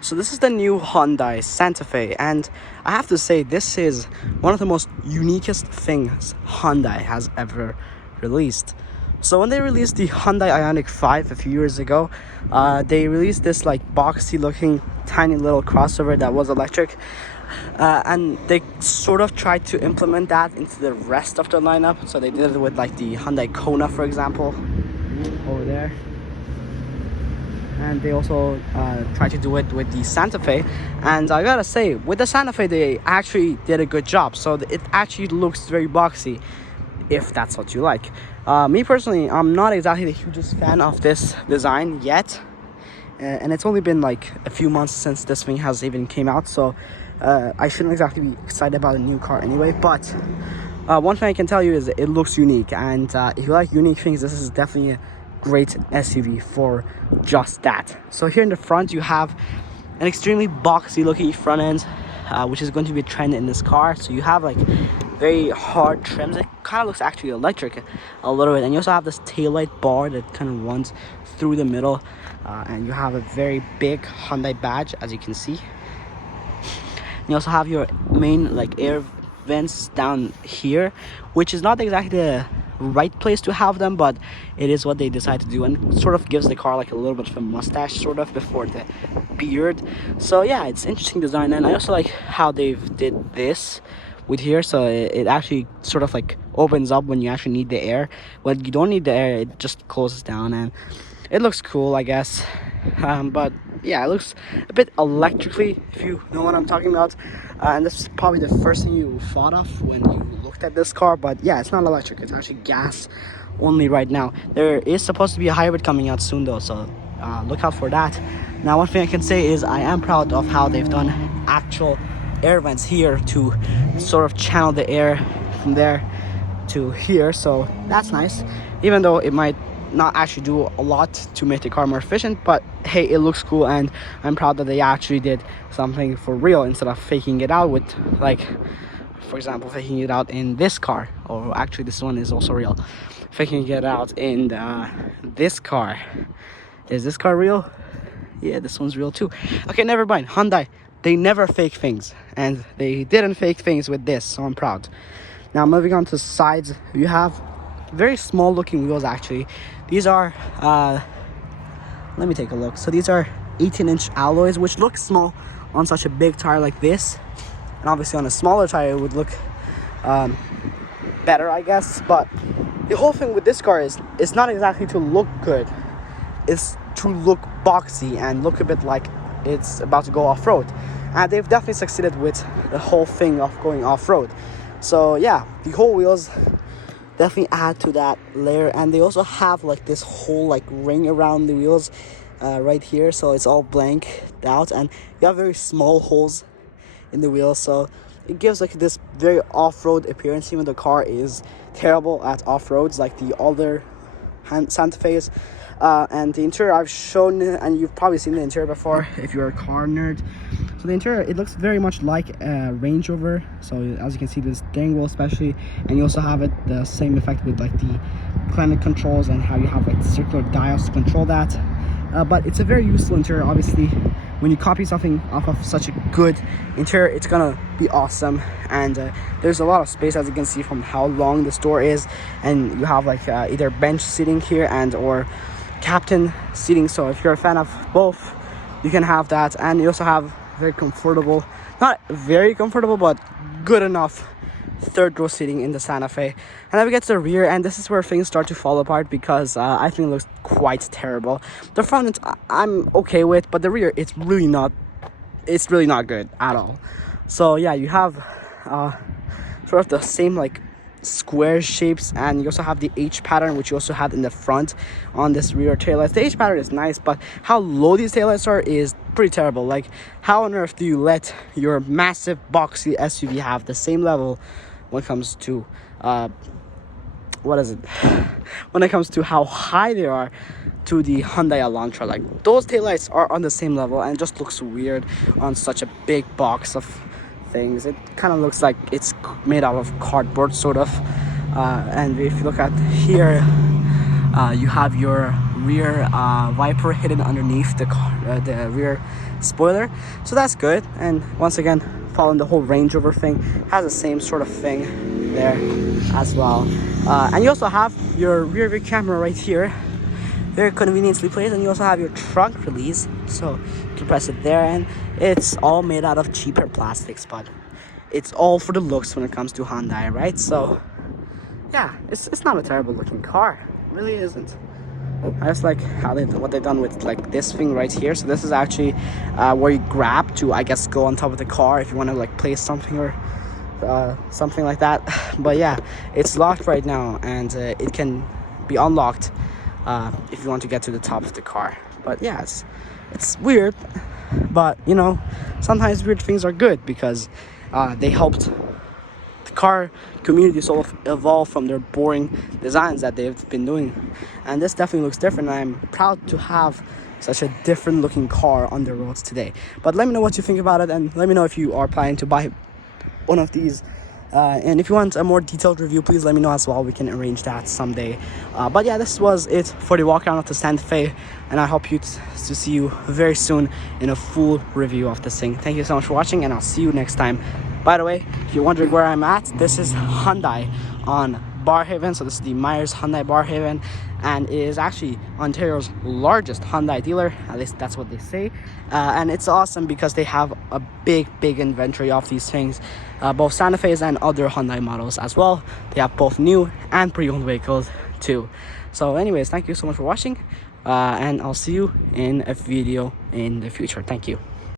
So this is the new Hyundai Santa Fe, and I have to say this is one of the most uniquest things Hyundai has ever released. So when they released the Hyundai Ioniq 5 a few years ago, they released this like boxy looking tiny little crossover that was electric, and they sort of tried to implement that into the rest of the lineup. So they did it with like the Hyundai Kona, for example, over there. And they also try to do it with the Santa Fe, and I gotta say with the Santa Fe they actually did a good job. So it actually looks very boxy, if that's what you like. Me personally, I'm not exactly the hugest fan of this design yet, and it's only been like a few months since this thing has even came out, so I shouldn't exactly be excited about a new car anyway. But one thing I can tell you is it looks unique, and if you like unique things, this is definitely a great SUV for just that. So here in the front you have an extremely boxy looking front end, which is going to be a trend in this car. So you have like very hard trims. It kind of looks actually electric a little bit, and you also have this taillight bar that kind of runs through the middle, and you have a very big Hyundai badge, as you can see. You also have your main like air vents down here, which is not exactly the right place to have them, but it is what they decide to do, and sort of gives the car like a little bit of a mustache sort of before the beard. So yeah, it's interesting design, and I also like how they've did this with here. So it actually sort of like opens up when you actually need the air. When you don't need the air, it just closes down, and it looks cool, I guess. But yeah, it looks a bit electrically, if you know what I'm talking about. And this is probably the first thing you thought of when you looked at this car. But yeah, it's not electric, it's actually gas only right now. There is supposed to be a hybrid coming out soon though, so look out for that. Now, one thing I can say is I am proud of how they've done actual air vents here to sort of channel the air from there to here, so that's nice, even though it might not actually do a lot to make the car more efficient. But hey, it looks cool, and I'm proud that they actually did something for real instead of faking it out with, like, for example, faking it out in this car. Or actually this one is also real, faking it out in this car. Is this car real? Yeah, this one's real too. Okay, never mind. Hyundai, they never fake things, and they didn't fake things with this, so I'm proud. Now moving on to the sides, you have very small looking wheels. Actually, these are let me take a look. So these are 18-inch alloys, which look small on such a big tire like this, and obviously on a smaller tire it would look better, I guess. But the whole thing with this car is it's not exactly to look good, it's to look boxy and look a bit like it's about to go off-road, and they've definitely succeeded with the whole thing of going off-road. So yeah, the whole wheels definitely add to that layer, and they also have like this whole like ring around the wheels right here, so it's all blanked out, and you have very small holes in the wheels, so it gives like this very off-road appearance, even though the car is terrible at off-roads like the other Santa Fe's. And the interior I've shown, and you've probably seen the interior before if you're a car nerd. So the interior, it looks very much like a Range Rover. So as you can see, the steering wheel especially, and you also have it the same effect with like the climate controls and how you have like circular dials to control that. But it's a very useful interior. Obviously, when you copy something off of such a good interior, it's gonna be awesome. And there's a lot of space, as you can see from how long this door is, and you have like either bench seating here and or captain seating. So if you're a fan of both, you can have that. And you also have very comfortable, not very comfortable, but good enough third row seating in the Santa Fe. And then we get to the rear, and this is where things start to fall apart, because I think it looks quite terrible. The front I'm okay with, but the rear, it's really not good at all. So yeah, you have sort of the same like square shapes, and you also have the H pattern, which you also had in the front on this rear taillights. The H pattern is nice, but how low these taillights are is pretty terrible. Like, how on earth do you let your massive boxy SUV have the same level when it comes to when it comes to how high they are to the Hyundai Elantra? Like, those taillights are on the same level, and it just looks weird on such a big box of things. It kind of looks like it's made out of cardboard sort of. And if you look at here, you have your rear wiper hidden underneath the rear spoiler, so that's good. And once again, following the whole Range Rover thing, has the same sort of thing there as well. And you also have your rear view camera right here, very conveniently placed, and you also have your trunk release, so you can press it there, and it's all made out of cheaper plastics, but it's all for the looks when it comes to Hyundai, right? So yeah, it's not a terrible looking car, it really isn't. I just like how what they've done with like this thing right here. So this is actually where you grab to, I guess, go on top of the car if you want to like place something or something like that. But yeah, it's locked right now, and it can be unlocked if you want to get to the top of the car. But yeah, it's weird, but you know, sometimes weird things are good because they helped the car community sort of evolve from their boring designs that they've been doing. And this definitely looks different. I'm proud to have such a different looking car on the roads today. But let me know what you think about it, and let me know if you are planning to buy one of these. And if you want a more detailed review, please let me know as well. We can arrange that someday. But yeah, this was it for the walk around of the Santa Fe, and I hope to see you very soon in a full review of this thing. Thank you so much for watching, and I'll see you next time. By the way, if you're wondering where I'm at, this is Hyundai on Barhaven. So this is the Myers Hyundai Barhaven, and it is actually Ontario's largest Hyundai dealer, at least that's what they say. And it's awesome because they have a big inventory of these things, both Santa Fe's and other Hyundai models as well. They have both new and pre-owned vehicles too. So anyways, thank you so much for watching, and I'll see you in a video in the future. Thank you.